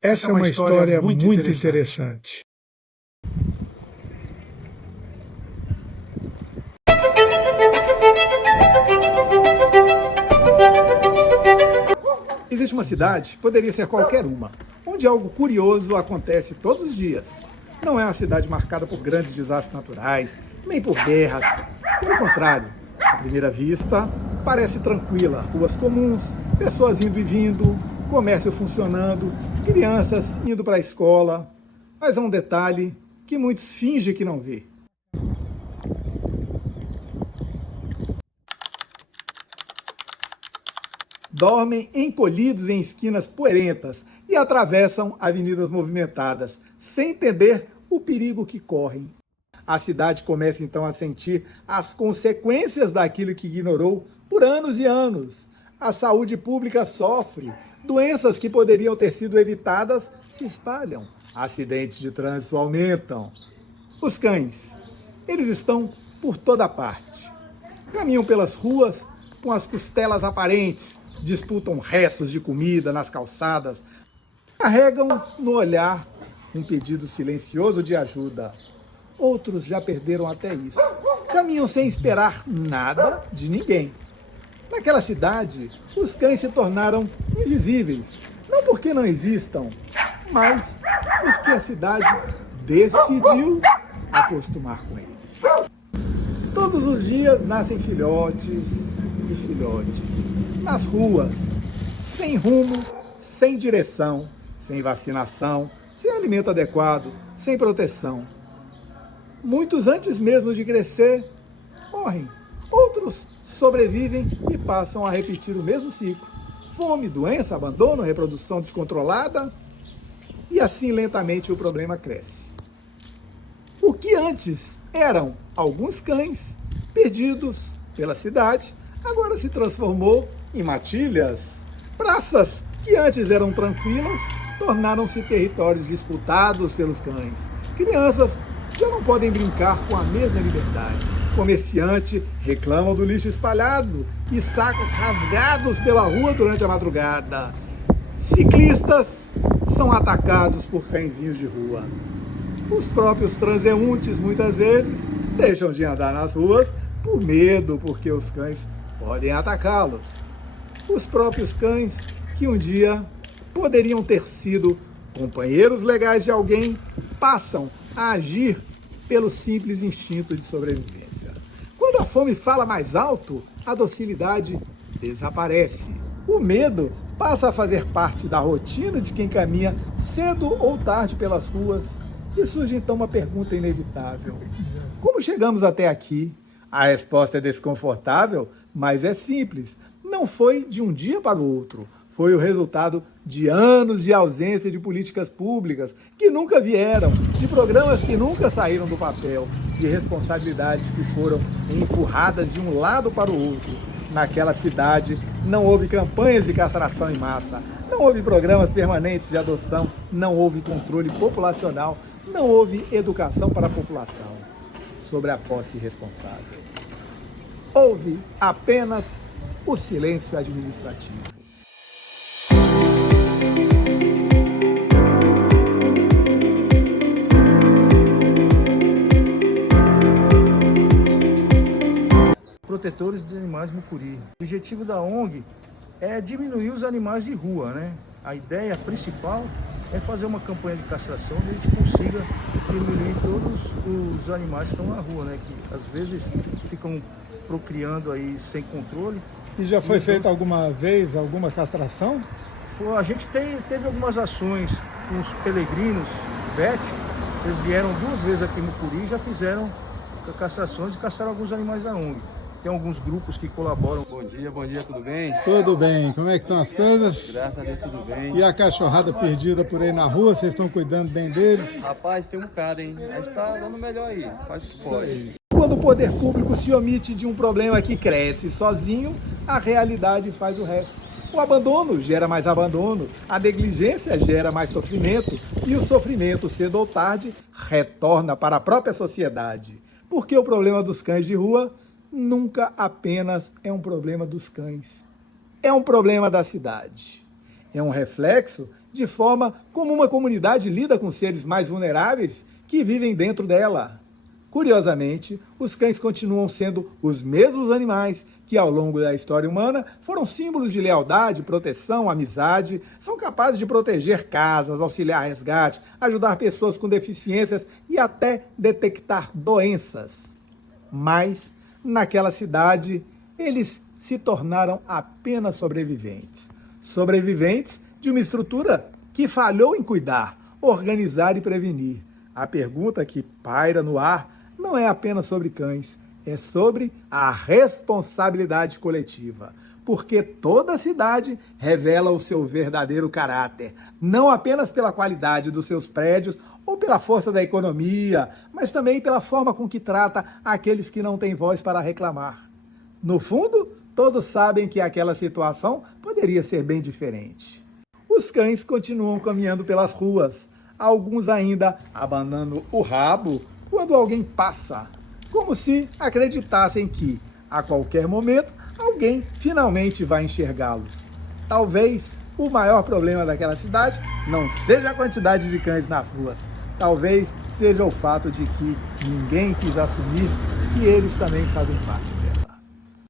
Essa é uma história muito interessante. Existe uma cidade, poderia ser qualquer uma, onde algo curioso acontece todos os dias. Não é uma cidade marcada por grandes desastres naturais, nem por guerras. Pelo contrário, à primeira vista, parece tranquila. Ruas comuns, pessoas indo e vindo, comércio funcionando, crianças indo para a escola. Mas há um detalhe que muitos fingem que não vê. Dormem encolhidos em esquinas poeirentas e atravessam avenidas movimentadas, sem entender o perigo que correm. A cidade começa então a sentir as consequências daquilo que ignorou por anos e anos. A saúde pública sofre, doenças que poderiam ter sido evitadas se espalham, acidentes de trânsito aumentam. Os cães, eles estão por toda parte. Caminham pelas ruas com as costelas aparentes, disputam restos de comida nas calçadas, carregam no olhar um pedido silencioso de ajuda. Outros já perderam até isso. Caminham sem esperar nada de ninguém. Naquela cidade, os cães se tornaram invisíveis. Não porque não existam, mas porque a cidade decidiu acostumar com eles. Todos os dias nascem filhotes e filhotes. Nas ruas, sem rumo, sem direção, sem vacinação, sem alimento adequado, sem proteção. Muitos, antes mesmo de crescer, morrem. Outros sobrevivem e passam a repetir o mesmo ciclo. Fome, doença, abandono, reprodução descontrolada. E assim lentamente o problema cresce. O que antes eram alguns cães perdidos pela cidade, agora se transformou em matilhas. Praças que antes eram tranquilas tornaram-se territórios disputados pelos cães. Crianças já não podem brincar com a mesma liberdade. Comerciante reclamam do lixo espalhado e sacos rasgados pela rua durante a madrugada. Ciclistas são atacados por cãezinhos de rua. Os próprios transeuntes, muitas vezes, deixam de andar nas ruas por medo, porque os cães podem atacá-los. Os próprios cães que um dia poderiam ter sido companheiros legais de alguém, passam a agir pelo simples instinto de sobrevivência. Quando a fome fala mais alto, a docilidade desaparece. O medo passa a fazer parte da rotina de quem caminha cedo ou tarde pelas ruas. E surge então uma pergunta inevitável: como chegamos até aqui? A resposta é desconfortável, mas é simples. Não foi de um dia para o outro. Foi o resultado de anos de ausência de políticas públicas que nunca vieram, de programas que nunca saíram do papel, de responsabilidades que foram empurradas de um lado para o outro. Naquela cidade não houve campanhas de castração em massa, não houve programas permanentes de adoção, não houve controle populacional, não houve educação para a população sobre a posse responsável. Houve apenas o silêncio administrativo. Protetores de animais mucuri. O objetivo da ONG é diminuir os animais de rua, né? A ideia principal é fazer uma campanha de castração onde a gente consiga diminuir todos os animais que estão na rua, né? Que às vezes ficam procriando aí sem controle. E já foi feita alguma vez alguma castração? A gente teve algumas ações com os peregrinos VET, eles vieram 2 vezes aqui no Mucuri e já fizeram castrações e castraram alguns animais da ONG. Tem alguns grupos que colaboram. Bom dia, tudo bem? Tudo bem. Como é que estão as coisas? Graças a Deus, tudo bem. E a cachorrada perdida por aí na rua, vocês estão cuidando bem deles? Rapaz, tem um bocado, hein? A gente tá dando melhor aí, faz o que pode. Quando o poder público se omite de um problema que cresce sozinho, a realidade faz o resto. O abandono gera mais abandono, a negligência gera mais sofrimento e o sofrimento, cedo ou tarde, retorna para a própria sociedade. Porque o problema dos cães de rua nunca apenas é um problema dos cães. É um problema da cidade. É um reflexo de forma como uma comunidade lida com seres mais vulneráveis que vivem dentro dela. Curiosamente, os cães continuam sendo os mesmos animais que, ao longo da história humana, foram símbolos de lealdade, proteção, amizade, são capazes de proteger casas, auxiliar resgate, ajudar pessoas com deficiências e até detectar doenças. Mas, naquela cidade, eles se tornaram apenas sobreviventes. Sobreviventes de uma estrutura que falhou em cuidar, organizar e prevenir. A pergunta que paira no ar não é apenas sobre cães, é sobre a responsabilidade coletiva. Porque toda cidade revela o seu verdadeiro caráter, não apenas pela qualidade dos seus prédios ou pela força da economia, mas também pela forma com que trata aqueles que não têm voz para reclamar. No fundo, todos sabem que aquela situação poderia ser bem diferente. Os cães continuam caminhando pelas ruas, alguns ainda abanando o rabo quando alguém passa, como se acreditassem que, a qualquer momento, alguém finalmente vai enxergá-los. Talvez o maior problema daquela cidade não seja a quantidade de cães nas ruas, talvez seja o fato de que ninguém quis assumir que eles também fazem parte